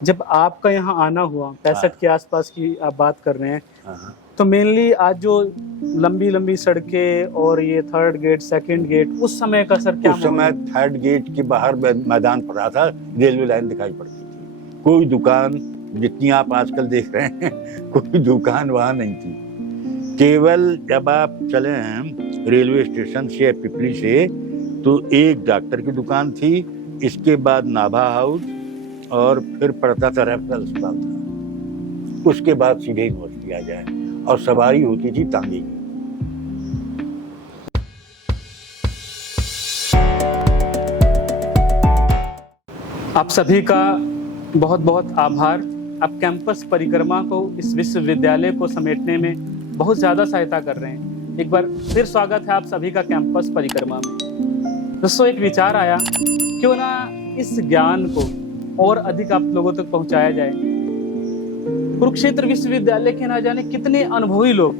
जब आपका यहाँ आना हुआ 65 के आसपास की आप बात कर रहे हैं, हाँ। तो मेनली आज जो लंबी-लंबी सड़कें और ये थर्ड गेट, सेकंड गेट, उस समय का सर क्या उस समय माहौल था? थर्ड गेट के बाहर मैदान पड़ा था, रेलवे लाइन दिखाई पड़ती थी। कोई दुकान जितनी आप आजकल देख रहे हैं कोई दुकान वहां नहीं थी। केवल जब आप चले हैं रेलवे स्टेशन से पिपरी से, तो एक डॉक्टर की दुकान थी, इसके बाद नाभा हाउस और फिर पड़ता था रेफरल अस्पताल था। उसके बाद सीधे यूनिवर्सिटी आ जाए और सवारी होती थी तांगे की। आप सभी का बहुत-बहुत आभार। आप कैंपस परिक्रमा को, इस विश्वविद्यालय को समेटने में बहुत ज़्यादा सहायता कर रहे हैं। एक बार फिर स्वागत है आप सभी का कैंपस परिक्रमा में। दोस्तों, एक विचार आया, क्यों ना इस ज्ञान को और अधिक आप लोगों तक पहुंचाया जाए। कुरुक्षेत्र विश्वविद्यालय के ना जाने कितने अनुभवी लोग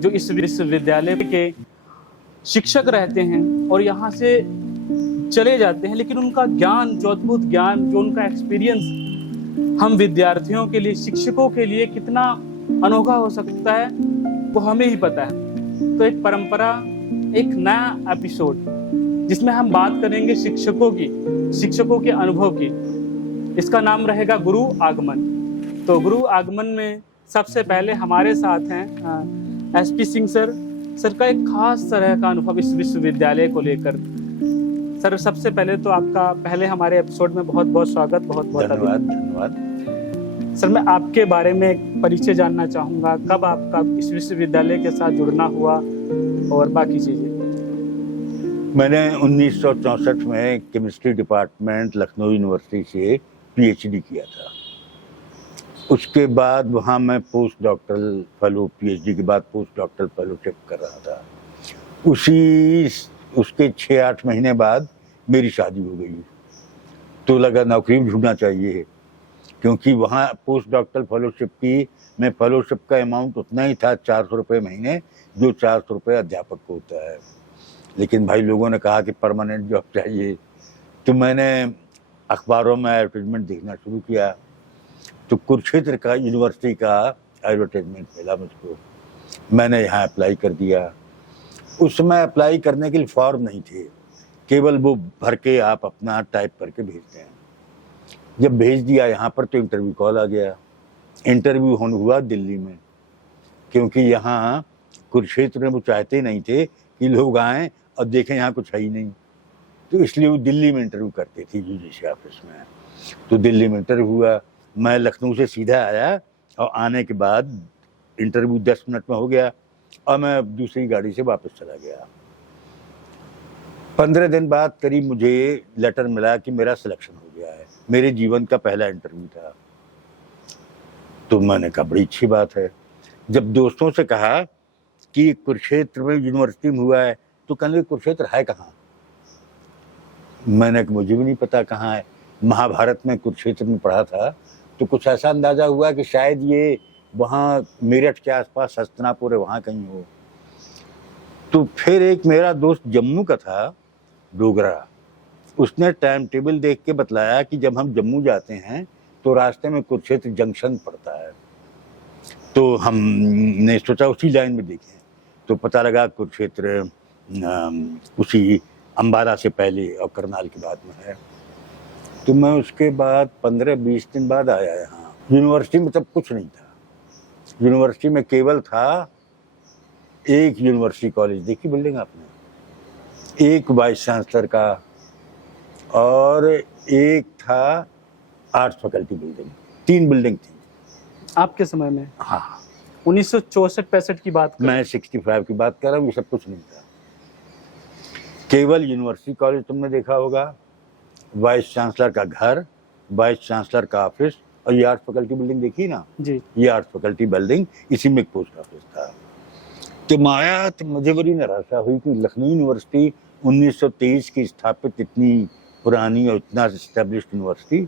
जो इस विश्वविद्यालय के शिक्षक रहते हैं और यहाँ से चले जाते हैं, लेकिन उनका ज्ञान, जो अद्भुत ज्ञान, जो उनका एक्सपीरियंस हम विद्यार्थियों के लिए, शिक्षकों के लिए कितना अनोखा हो सकता है, वो हमें ही पता है। तो एक परंपरा, एक नया एपिसोड जिसमें हम बात करेंगे शिक्षकों के अनुभव की। इसका नाम रहेगा गुरु आगमन। तो गुरु आगमन में सबसे पहले हमारे साथ हैं एसपी सिंह सर का एक खास तरह का अनुभव इस विश्वविद्यालय को लेकर। सर, सबसे पहले तो आपका पहले हमारे एपिसोड में बहुत बहुत स्वागत, बहुत बहुत धन्यवाद। सर, मैं आपके बारे में परिचय जानना चाहूँगा, कब आपका इस विश्वविद्यालय के साथ जुड़ना हुआ और बाकी चीज़ें। मैंने 1964 में केमिस्ट्री डिपार्टमेंट लखनऊ यूनिवर्सिटी से पीएचडी किया था। उसके बाद वहाँ मैं पोस्ट डॉक्टरल फेलो, पीएचडी के बाद पोस्ट डॉक्टरल फेलोशिप कर रहा था। उसके 6-8 महीने बाद मेरी शादी हो गई, तो लगा नौकरी ढूंढना चाहिए, क्योंकि वहाँ पोस्ट डॉक्टरल फेलोशिप की में फेलोशिप का अमाउंट उतना ही था, 400 रुपये महीने, जो 400 रुपये अध्यापक को होता है। लेकिन भाई लोगों ने कहा कि परमानेंट जॉब चाहिए, तो मैंने अखबारों में एडवर्टाइजमेंट देखना शुरू किया। तो कुरुक्षेत्र का यूनिवर्सिटी का एडवर्टाइजमेंट मिला मुझको, मैंने यहाँ अप्लाई कर दिया। उस समय अप्लाई करने के लिए फॉर्म नहीं थे, केवल वो भर के आप अपना टाइप करके भेजते हैं। जब भेज दिया यहाँ पर, तो इंटरव्यू कॉल आ गया। इंटरव्यू हुआ दिल्ली में, क्योंकि यहाँ कुरुक्षेत्र में वो चाहते नहीं थे कि लोग आएँ और देखें यहाँ कुछ है ही नहीं, तो इसलिए वो दिल्ली में इंटरव्यू करते थे यूजीसी ऑफिस में। तो दिल्ली में इंटरव्यू हुआ, मैं लखनऊ से सीधा आया और आने के बाद इंटरव्यू 10 मिनट में हो गया और मैं दूसरी गाड़ी से वापस चला गया। 15 दिन बाद करीब मुझे लेटर मिला कि मेरा सिलेक्शन हो गया है। मेरे जीवन का पहला इंटरव्यू था। तो मैंने कहा बड़ी अच्छी बात है। जब दोस्तों से कहा कि कुरुक्षेत्र में यूनिवर्सिटी में हुआ है, तो कहने लगे कुरुक्षेत्र है कहाँ? मैंने कहा मुझे भी नहीं पता कहाँ है। महाभारत में कुरुक्षेत्र में पढ़ा था, तो कुछ ऐसा अंदाजा हुआ कि शायद ये वहाँ मेरठ के आसपास हस्तिनापुर है, वहाँ कहीं हो। तो फिर एक मेरा दोस्त जम्मू का था, डोगरा, उसने टाइम टेबल देख के बतलाया कि जब हम जम्मू जाते हैं तो रास्ते में कुरुक्षेत्र जंक्शन पड़ता है। तो हमने सोचा उसी लाइन में देखें, तो पता लगा कुरुक्षेत्र उसी अम्बाला से पहले और करनाल के बाद में है। तो मैं उसके बाद 15-20 दिन बाद आया यहाँ। यूनिवर्सिटी में तब कुछ नहीं था। यूनिवर्सिटी में केवल था एक यूनिवर्सिटी कॉलेज, देखी बिल्डिंग आपने, एक वाइस चांसलर का, और एक था आर्ट्स फैकल्टी बिल्डिंग, 3 बिल्डिंग थी आपके समय में? हाँ, 1964-65 की बात कर। मैं 65 की बात कर रहा हूँ। ये सब कुछ नहीं था, केवल यूनिवर्सिटी कॉलेज तुमने देखा होगा, वाइस चांसलर का घर, वाइस चांसलर का ऑफिस, और ये आर्ट्स फैकल्टी बिल्डिंग देखी ना जी, ये आर्ट्स फैकल्टी बिल्डिंग, इसी में एक पोस्ट ऑफिस था। तो आया तो मुझे बड़ी निराशा हुई कि लखनऊ यूनिवर्सिटी 1923 की स्थापित इतनी पुरानी और इतना एस्टेब्लिश्ड यूनिवर्सिटी,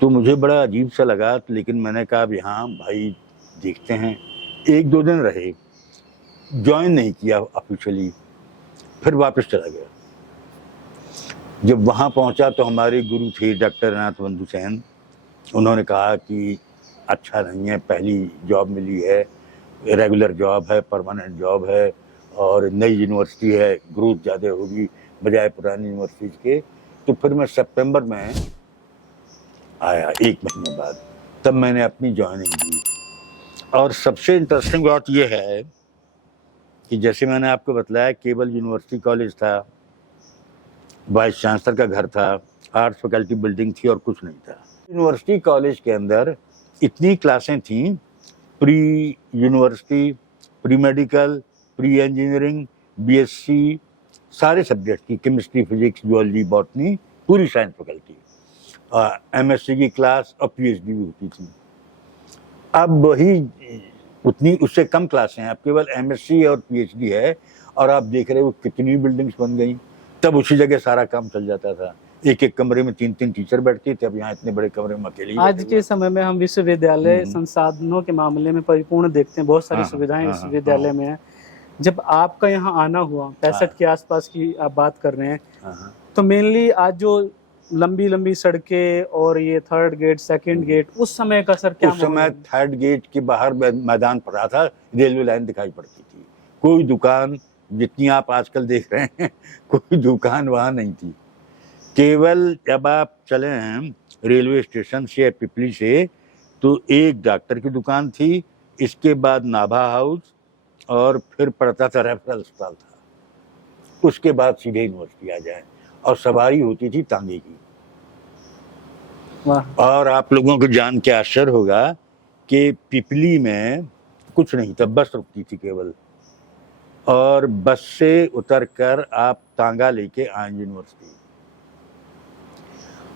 तो मुझे बड़ा अजीब सा लगा। लेकिन मैंने कहा अब यहाँ भाई देखते हैं। 1-2 दिन रहे, ज्वाइन नहीं किया ऑफिशियली, फिर वापस चला गया। जब वहाँ पहुँचा तो हमारे गुरु थे डॉक्टर अनाथ बंधु सेन, उन्होंने कहा कि अच्छा नहीं है, पहली जॉब मिली है, रेगुलर जॉब है, परमानेंट जॉब है और नई यूनिवर्सिटी है, ग्रोथ ज़्यादा होगी बजाय पुरानी यूनिवर्सिटी के। तो फिर मैं सितंबर में आया 1 महीने बाद, तब मैंने अपनी ज्वाइनिंग दी। और सबसे इंटरेस्टिंग बात यह है कि जैसे मैंने आपको बताया केवल यूनिवर्सिटी कॉलेज था, वाइस चांसलर का घर था, आर्ट्स फैकल्टी बिल्डिंग थी और कुछ नहीं था। यूनिवर्सिटी कॉलेज के अंदर इतनी क्लासें थीं, pre university, pre medical, pre engineering, BSc, सारे सब्जेक्ट की, केमिस्ट्री, फिजिक्स, जूलॉजी, बॉटनी, पूरी साइंस फैकल्टी, एमएससी की क्लास और पीएचडी भी होती थी। अब वही उतनी उससे कम क्लासें हैं, अब केवल एमएससी और पीएचडी है और आप देख रहे हो कितनी बिल्डिंग्स बन गई। तब उसी जगह सारा काम चल जाता था, एक एक कमरे में 3-3 टीचर बैठते थे, अब यहाँ इतने बड़े कमरे में अकेले ही आज बैठे के हुए। समय में हम विश्वविद्यालय संसाधनों के मामले में परिपूर्ण देखते हैं, बहुत सारी हाँ, सुविधाएं हाँ, विश्वविद्यालय में है। जब आपका यहाँ आना हुआ 65 के आसपास की आप बात कर रहे हैं, हाँ, तो मेनली आज जो लंबी लंबी सड़कें और ये थर्ड गेट, सेकंड गेट, उस समय का सर क्या उस समय माहौल है? थर्ड गेट के बाहर मैदान पड़ा था, रेलवे लाइन दिखाई पड़ती थी, कोई दुकान जितनी आप आजकल देख रहे हैं कोई दुकान वहां नहीं थी। केवल जब आप चले हैं रेलवे स्टेशन से पिपली से, तो एक डॉक्टर की दुकान थी, इसके बाद नाभा हाउस और फिर पड़ता था रेफरल अस्पताल था, उसके बाद सीधे यूनिवर्सिटी आ जाए और सवारी होती थी तांगे की। वाह, और आप लोगों को जान के आश्चर्य होगा कि पिपली में कुछ नहीं था, बस रुकती थी केवल, और बस से उतरकर आप तांगा लेके आए यूनिवर्सिटी,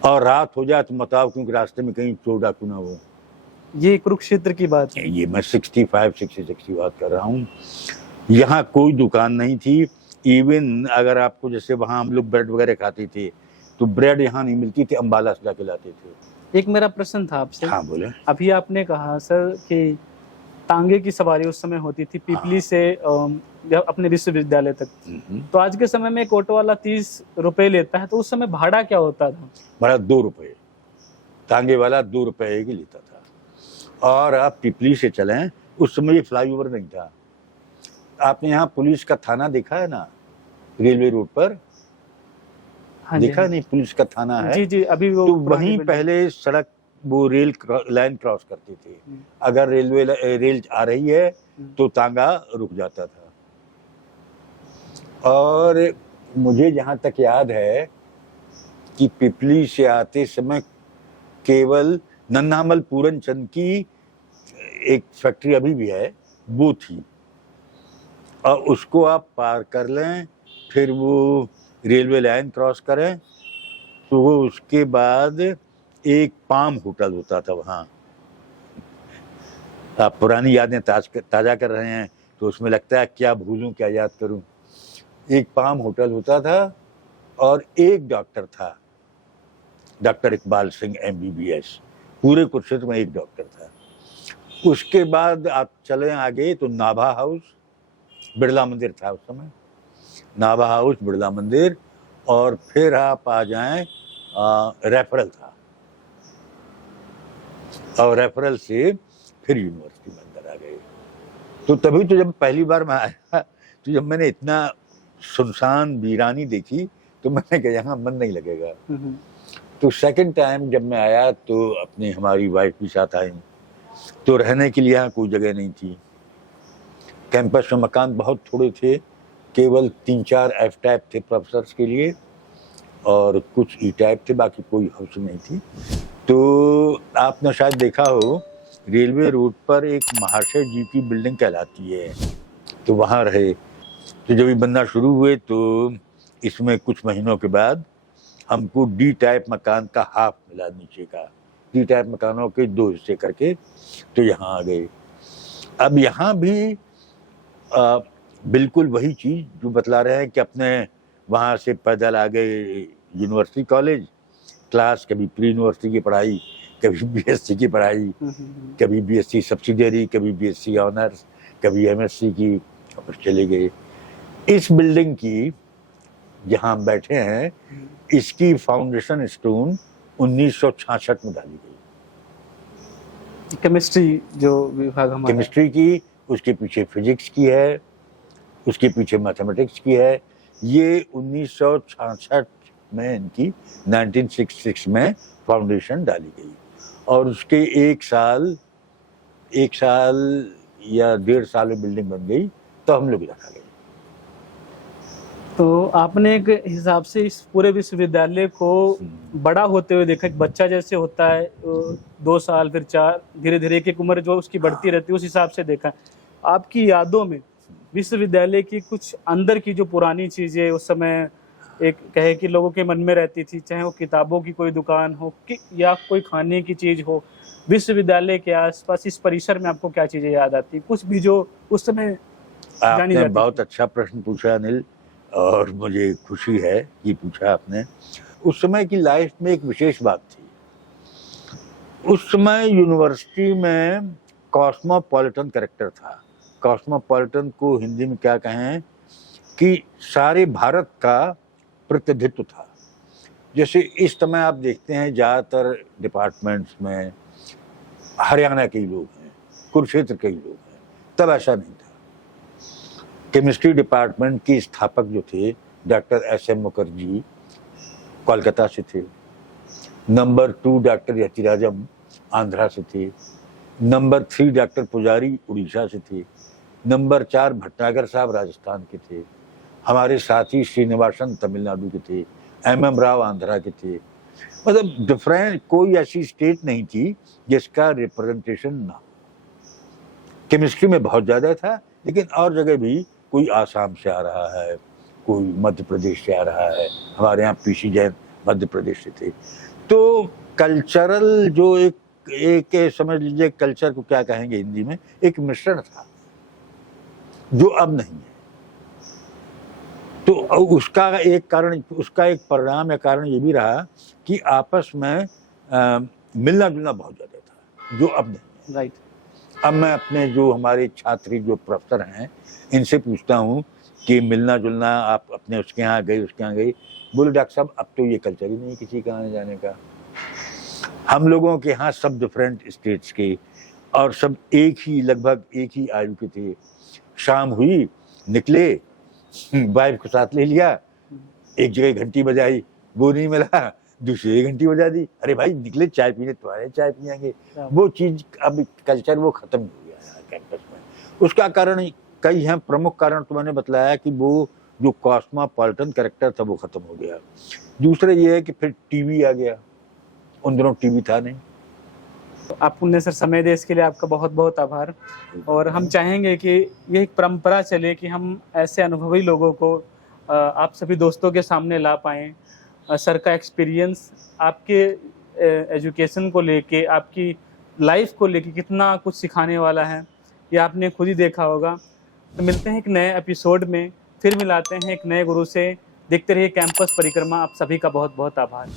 और रात हो जाए तो बताओ, क्योंकि रास्ते में कहीं चोर डाकू ना हो। ये कुरुक्षेत्र की बात है। ये मैं 65-66 की बात कर रहा हूँ। यहाँ कोई दुकान नहीं थी, इवन अगर आपको जैसे वहाँ हम लोग ब्रेड वगैरह खाते थे, तो ब्रेड यहाँ नहीं मिलती थी, अम्बाला से जाके लाते थे। एक मेरा प्रश्न था आपसे। हाँ बोले। अभी आपने कहा सर कि तांगे की सवारी उस समय होती थी पिपली से अपने विश्वविद्यालय तक। तो आज के समय में एक ऑटो वाला 30 रुपए लेता है, तो उस समय भाड़ा क्या होता था? भाड़ा 2 रुपये, तांगे वाला 2 रुपये की लेता था। और आप पिपली से चलें, उस समय ये फ्लाईओवर नहीं था। आपने यहाँ पुलिस का थाना देखा है ना, रेलवे रोड पर? हाँ देखा जी, नहीं, पुलिस का थाना है। जी जी, अभी वो तो पुरानी वहीं बिल्डिंग- पहले सड़क, वो रेल लाइन क्रॉस करते थे। अगर रेल आ रही है तो तांगा रुक जाता था। और मुझे जहाँ तक याद है कि पिपली से आते समय केवल नन्हामल पूरन चंद की एक फैक्ट्री अभी भी है, वो थी, और उसको आप पार कर लें, फिर वो रेलवे लाइन क्रॉस करें, तो वो उसके बाद एक पाम होटल होता था वहाँ। आप पुरानी यादें ताज़ा कर रहे हैं, तो उसमें लगता है क्या भूलूं क्या याद करूं। एक पाम होटल होता था और एक डॉक्टर था, डॉक्टर इकबाल सिंह MBBS, पूरे कुरुक्षेत्र में एक डॉक्टर था। उसके बाद आप चले आगे तो नाभा हाउस, बिरला मंदिर था उस समय, नाभा हाउस, बिरला मंदिर, और फिर आप आ जाएं रेफरल था, और रेफरल से फिर यूनिवर्सिटी में अंदर आ गए। तो तभी तो जब पहली बार मैं आया, तो जब मैंने इतना सुनसान वीरानी देखी, तो मैंने कहा यहाँ मन नहीं लगेगा। तो सेकंड टाइम जब मैं आया, तो अपनी हमारी वाइफ भी साथ आई, तो रहने के लिए यहाँ कोई जगह नहीं थी। कैंपस में मकान बहुत थोड़े थे, केवल 3-4 F टाइप थे प्रोफेसर्स के लिए, और कुछ E टाइप थे, बाकी कोई हाउस नहीं थी। तो आपने शायद देखा हो, रेलवे रोड पर एक महाशय जी की बिल्डिंग कहलाती है, तो वहाँ रहे। तो जब ये बनना शुरू हुए, तो इसमें कुछ महीनों के बाद हमको D टाइप मकान का हाफ मिला, नीचे का D टाइप मकानों के 2 हिस्से करके, तो यहाँ आ गए। अब यहाँ भी बिल्कुल वही चीज़ जो बतला रहे हैं कि अपने वहाँ से पैदल आ गए यूनिवर्सिटी कॉलेज, क्लास, कभी प्री यूनिवर्सिटी की पढ़ाई, कभी BSc की पढ़ाई, कभी BSc सब्सिडियरी, कभी BSc ऑनर्स, कभी MSc की, और चले गए। इस बिल्डिंग की जहाँ हम बैठे हैं, इसकी फाउंडेशन स्टोन 1966 में डाली गई। केमिस्ट्री जो विभाग हमारा केमिस्ट्री की, उसके पीछे फिजिक्स की है, उसके पीछे मैथमेटिक्स की है। ये 1966 में इनकी 1966 में फाउंडेशन डाली गई और उसके एक साल या 1.5 साल में बिल्डिंग बन गई तो हम लोग रखा गए। तो आपने एक हिसाब से इस पूरे विश्वविद्यालय को बड़ा होते हुए देखा। एक बच्चा जैसे होता है 2 साल फिर 4, धीरे धीरे एक उम्र जो उसकी बढ़ती रहती है, उस हिसाब से देखा। आपकी यादों में विश्वविद्यालय की कुछ अंदर की जो पुरानी चीजें उस समय एक कहे कि लोगों के मन में रहती थी, चाहे वो किताबों की कोई दुकान हो कि या कोई खाने की चीज हो, विश्वविद्यालय के आसपास इस परिसर में आपको क्या चीजें याद आती, कुछ भी जो उस समय जानी आपने जाती बहुत थी? अच्छा प्रश्न पूछा अनिल, और मुझे खुशी है कि पूछा आपने। उस समय की लाइफ में एक विशेष बात थी। उस समय यूनिवर्सिटी में कॉस्मोपॉलिटन कैरेक्टर था। कॉस्मोपॉलिटन को हिंदी में क्या कहें कि सारे भारत का प्रतिनिधित्व था। जैसे इस समय आप देखते हैं ज़्यादातर डिपार्टमेंट्स में हरियाणा के ही लोग हैं, कुरुक्षेत्र के ही लोग हैं, तब ऐसा नहीं था। केमिस्ट्री डिपार्टमेंट के स्थापक जो थे डॉक्टर SM मुखर्जी कोलकाता से थे, नंबर 2 डॉक्टर यतिराजम आंध्रा से थे, नंबर 3 डॉक्टर पुजारी उड़ीसा से थे, नंबर 4 भटनागर साहब राजस्थान के थे, हमारे साथी श्रीनिवासन तमिलनाडु के थे, MM राव आंध्रा के थे। मतलब डिफरेंट कोई ऐसी स्टेट नहीं थी जिसका रिप्रेजेंटेशन ना हो। केमिस्ट्री में बहुत ज़्यादा था, लेकिन और जगह भी कोई आसाम से आ रहा है, कोई मध्य प्रदेश से आ रहा है, हमारे यहाँ PC जैन मध्य प्रदेश से थे। तो कल्चरल जो एक समझ लीजिए, कल्चर को क्या कहेंगे हिंदी में, एक मिश्रण था जो अब नहीं है। तो उसका एक परिणाम या कारण ये भी रहा कि आपस में मिलना जुलना बहुत ज़्यादा था, जो अब नहीं है। राइट। अब मैं अपने जो हमारे छात्री जो प्रोफेसर हैं इनसे पूछता हूँ कि मिलना जुलना आप अपने उसके यहाँ गए, उसके यहाँ गए, बोले डॉक्टर साहब अब तो ये कल्चर ही नहीं किसी का आने जाने का। हम लोगों के यहाँ सब डिफरेंट स्टेट्स के और सब लगभग एक ही आयु के थे। शाम हुई, निकले, वाइफ को साथ ले लिया, एक जगह घंटी बजाई, वो नहीं मिला, दूसरी घंटी बजा दी, अरे भाई निकले चाय पीने, तुम्हारे चाय पियेंगे। वो चीज अब कल्चर वो खत्म हो गया है कैंपस में। उसका कारण कई हैं, प्रमुख कारण तो मैंने बतलाया कि वो जो कॉस्मोपॉलिटन कैरेक्टर था वो खत्म हो गया। दूसरा ये है कि फिर टीवी आ गया, उन दिनों टीवी था नहीं। तो आपने सर समय दे इसके लिए आपका बहुत बहुत आभार। और हम चाहेंगे कि ये एक परंपरा चले कि हम ऐसे अनुभवी लोगों को आप सभी दोस्तों के सामने ला पाएँ। सर का एक्सपीरियंस आपके एजुकेशन को लेके, आपकी लाइफ को लेके कितना कुछ सिखाने वाला है, ये आपने खुद ही देखा होगा। तो मिलते हैं एक नए एपिसोड में, फिर मिलाते हैं एक नए गुरु से। देखते रहिए कैंपस परिक्रमा। आप सभी का बहुत बहुत आभार।